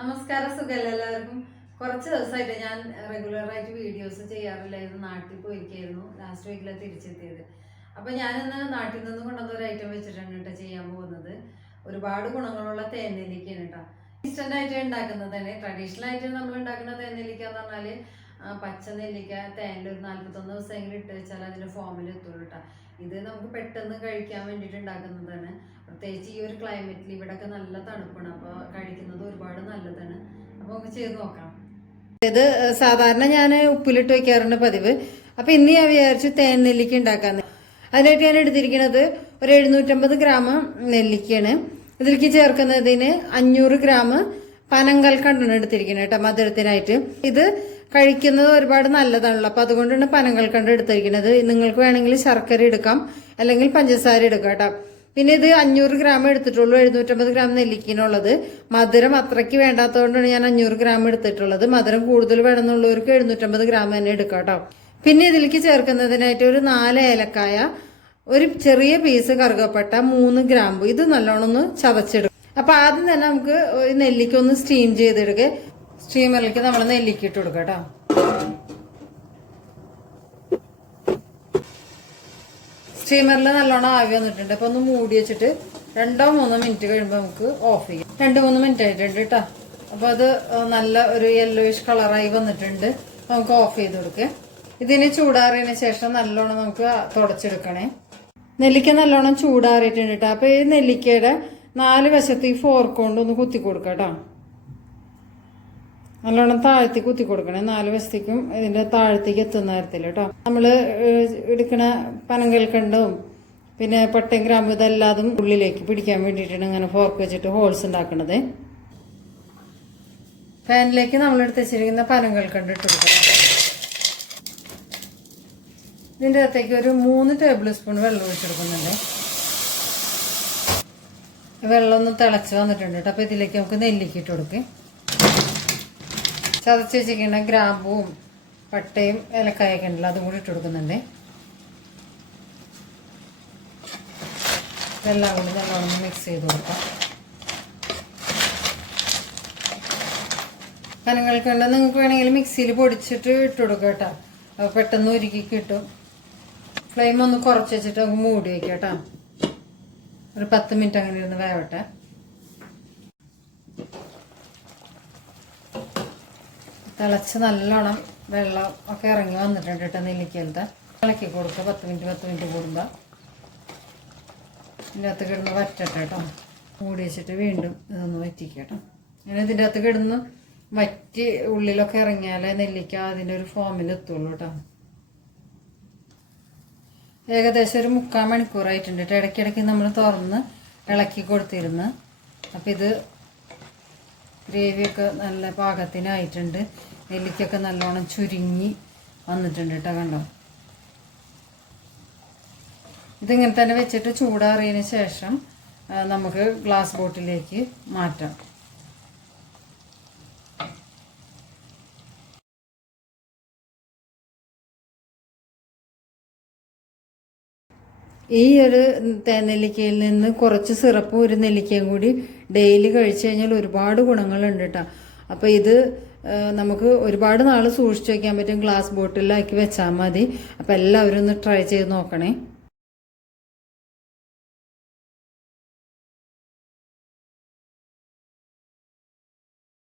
നമസ്കാരം സുഖമല്ല എല്ലാവർക്കും? കുറച്ച് ദിവസമായിട്ട് ഞാൻ റെഗുലർ ആയിട്ട് വീഡിയോസ് ചെയ്യാറില്ലായിരുന്നു നാട്ടിൽ പോയിക്കായിരുന്നു ലാസ്റ്റ് വീക്കിലാണ് തിരിച്ചെത്തിയത്. അപ്പോൾ ഞാനിന്ന് നാട്ടിൽ നിന്ന് കൊണ്ടുവന്ന ഒരു ഐറ്റം വെച്ചിട്ടാണ് കേട്ടോ ചെയ്യാൻ പോകുന്നത്. ഒരുപാട് ഗുണങ്ങളുള്ള തേനെല്ലിക്കയാണ് കേട്ടോ. ഇൻസ്റ്റന്റ് ആയിട്ട് ഉണ്ടാക്കുന്നതാണ് ട്രഡീഷണൽ ആയിട്ട് നമ്മൾ ഉണ്ടാക്കുന്ന തേനെല്ലിക്ക എന്ന് പറഞ്ഞാൽ പച്ച നെല്ലിക്ക തേനിൽ ഒരു നാൽപ്പത്തൊന്ന് ദിവസമെങ്കിലും ഇട്ട് വെച്ചാൽ അതിന്റെ ഫോമിൽ എത്തുള്ളൂ കേട്ടോ. ഇത് നമുക്ക് പെട്ടെന്ന് കഴിക്കാൻ വേണ്ടിയിട്ട് ഉണ്ടാക്കുന്നതാണ്. പ്രത്യേകിച്ച് ഈ ഒരു ക്ലൈമറ്റിൽ ഇവിടെയൊക്കെ നല്ല തണുപ്പാണ്. അപ്പോൾ കഴിക്കുന്നത് ഒരുപാട് നല്ലതാണ് അപ്പോൾ നമുക്ക് ചെയ്ത് നോക്കാം. ഇത് സാധാരണ ഞാൻ ഉപ്പിലിട്ട് വെക്കാറുണ്ട് പതിവ്. അപ്പൊ ഇന്ന് ഞാൻ വിചാരിച്ചു തേൻ നെല്ലിക്ക ഉണ്ടാക്കാന്ന്. അതിനായിട്ട് ഞാൻ എടുത്തിരിക്കുന്നത് ഒരു എഴുന്നൂറ്റമ്പത് ഗ്രാം നെല്ലിക്കയാണ്. ഇതിലേക്ക് ചേർക്കുന്നതിന് അഞ്ഞൂറ് ഗ്രാം പനങ്കൽക്കണ്ടാണ് എടുത്തിരിക്കുന്നത് കേട്ടോ മധുരത്തിനായിട്ട്. ഇത് കഴിക്കുന്നത് ഒരുപാട് നല്ലതാണല്ലോ. അപ്പൊ അതുകൊണ്ടാണ് പനങ്കൽക്കണ്ട് എടുത്തിരിക്കുന്നത് നിങ്ങൾക്ക് വേണമെങ്കിൽ ശർക്കര എടുക്കാം. അല്ലെങ്കിൽ പഞ്ചസാര എടുക്കാം കേട്ടോ. പിന്നെ ഇത് അഞ്ഞൂറ് ഗ്രാം എടുത്തിട്ടുള്ളൂ എഴുന്നൂറ്റമ്പത് ഗ്രാം നെല്ലിക്കിനുള്ളത്. മധുരം അത്രയ്ക്ക് വേണ്ടാത്തതുകൊണ്ടാണ് ഞാൻ അഞ്ഞൂറ് ഗ്രാം എടുത്തിട്ടുള്ളത്. മധുരം കൂടുതൽ വേണമെന്നുള്ളവർക്ക് എഴുന്നൂറ്റമ്പത് ഗ്രാം തന്നെ എടുക്കാം കേട്ടോ. പിന്നെ ഇതിലേക്ക് ചേർക്കുന്നതിനായിട്ട് ഒരു നാല് ഏലക്കായ ഒരു ചെറിയ പീസ് കറുകപ്പട്ട മൂന്ന് ഗ്രാമ്പു. ഇത് നല്ലോണം ഒന്ന് ചതച്ചെടുക്കും. അപ്പൊ ആദ്യം തന്നെ നമുക്ക് നെല്ലിക്ക ഒന്ന് സ്റ്റീം ചെയ്തെടുക്കുക സ്റ്റീമറിലേക്ക് നമ്മൾ നെല്ലിക്കിട്ട് കൊടുക്കാം കേട്ടോ. സ്റ്റീമറിൽ നല്ലോണം ആവി വന്നിട്ടുണ്ട്. അപ്പൊ ഒന്ന് മൂടി വെച്ചിട്ട് രണ്ടോ മൂന്നോ മിനിറ്റ് കഴിയുമ്പോൾ നമുക്ക് ഓഫ് ചെയ്യാം. രണ്ട് മൂന്ന് മിനിറ്റ് ആയിട്ടുണ്ട് കേട്ടോ അപ്പൊ അത് നല്ല ഒരു യെല്ലോയിഷ് കളറായി വന്നിട്ടുണ്ട്. നമുക്ക് ഓഫ് ചെയ്ത് കൊടുക്കുക ഇതിന് ചൂടാറിയതിന് ശേഷം നല്ലോണം നമുക്ക് തുടച്ചെടുക്കണേ. നെല്ലിക്ക നല്ലോണം ചൂടാറിയിട്ടുണ്ട് കേട്ടോ അപ്പൊ ഈ നെല്ലിക്കയുടെ നാല് വശത്ത് ഈ ഫോർക്ക് കൊണ്ട് ഒന്ന് കുത്തി കൊടുക്കാം കേട്ടോ നല്ലോണം താഴ്ത്തി കുത്തി കൊടുക്കണേ. നാല് വശത്തേക്കും ഇതിന്റെ താഴത്തേക്ക് എത്തുന്ന തരത്തിൽ കേട്ടോ നമ്മൾ ഏഹ്, എടുക്കണ പനങ്കൽക്കണ്ടും പിന്നെ പട്ടയും ഗ്രാമ്പും ഇതെല്ലാതും ഉള്ളിലേക്ക് പിടിക്കാൻ വേണ്ടിയിട്ടാണ് ഇങ്ങനെ ഫോർക്ക് വെച്ചിട്ട് ഹോൾസ് ഉണ്ടാക്കണത്. പാനിലേക്ക് നമ്മൾ എടുത്ത് വെച്ചിരിക്കുന്ന പനങ്കൽക്കണ്ട് ഇട്ട് കൊടുക്കണം. ഇതിന്റെ അകത്തേക്ക് ഒരു മൂന്ന് ടേബിൾ സ്പൂൺ വെള്ളം ഒഴിച്ചെടുക്കുന്നുണ്ട് വെള്ളം ഒന്ന് തിളച്ച് വന്നിട്ടുണ്ട് കേട്ടോ അപ്പൊ ഇതിലേക്ക് നമുക്ക് നെല്ലിക്കിട്ട് കൊടുക്കും. ചതച്ച് വെച്ചിരിക്കുന്ന ഗ്രാമ്പുവും പട്ടയും ഏലക്കായൊക്കെ ഉണ്ടല്ലോ അതും കൂടി ഇട്ട് കൊടുക്കുന്നുണ്ട്. ഇതെല്ലാം കൂടി നല്ലോണം മിക്സ് ചെയ്ത് കൊടുക്കാം. കനങ്ങൾക്കുണ്ട് നിങ്ങൾക്ക് വേണമെങ്കിൽ മിക്സിയിൽ പൊടിച്ചിട്ട് ഇട്ട് കൊടുക്കാം കേട്ടോ. അപ്പോൾ പെട്ടെന്ന് ഉരുക്കി കിട്ടും. ഫ്ലെയിം ഒന്ന് കുറച്ച് വെച്ചിട്ട് നമുക്ക് മൂടി വയ്ക്കാം കേട്ടോ. ഒരു പത്ത് മിനിറ്റ് അങ്ങനെ ഇരുന്ന് വേവട്ടെ. തിളച്ച് നല്ലോണം വെള്ളം ഒക്കെ ഇറങ്ങി വന്നിട്ടുണ്ട് കേട്ടോ നെല്ലിക്കലത്തെ ഇളക്കി കൊടുക്കുക. പത്ത് മിനിറ്റ് പത്ത് മിനിറ്റ് കൂടുമ്പോൾ ഇതിന്റെ അകത്ത് കിടന്ന് വറ്റട്ടെ കേട്ടോ. മൂടി വെച്ചിട്ട് വീണ്ടും ഇതൊന്ന് വറ്റിക്കുക കേട്ടോ. അങ്ങനെ ഇതിന്റെ അകത്ത് കിടന്ന് വറ്റി ഉള്ളിലൊക്കെ ഇറങ്ങിയാലേ നെല്ലിക്ക അതിന്റെ ഒരു ഫോമിൽ എത്തുള്ളൂ കേട്ടോ. ഏകദേശം ഒരു മുക്കാൽ മണിക്കൂറായിട്ടുണ്ട് കേട്ടോ. ഇടയ്ക്കിടയ്ക്ക് നമ്മൾ തുറന്ന് ഇളക്കി കൊടുത്തിരുന്ന്. അപ്പം ഇത് ഗ്രേവിയൊക്കെ നല്ല പാകത്തിനായിട്ടുണ്ട്. നെല്ലിക്കൊക്കെ നല്ലോണം ചുരുങ്ങി വന്നിട്ടുണ്ട് കേട്ടോ കണ്ടോ? ഇതിങ്ങനെ തന്നെ വെച്ചിട്ട് ചൂടാറിയതിന് ശേഷം നമുക്ക് ഗ്ലാസ് ബോട്ടിലേക്ക് മാറ്റാം. ഈ ഒരു തേനെല്ലിക്കയിൽ നിന്ന് കുറച്ച് സിറപ്പും ഒരു നെല്ലിക്കയും കൂടി ഡെയിലി കഴിച്ചു കഴിഞ്ഞാൽ ഒരുപാട് ഗുണങ്ങളുണ്ട് കേട്ടോ അപ്പോൾ ഇത് നമുക്ക് ഒരുപാട് നാൾ സൂക്ഷിച്ചു വയ്ക്കാൻ പറ്റും. ഗ്ലാസ് ബോട്ടിലാക്കി വെച്ചാൽ മതി. അപ്പോൾ എല്ലാവരും ഒന്ന് ട്രൈ ചെയ്ത് നോക്കണേ.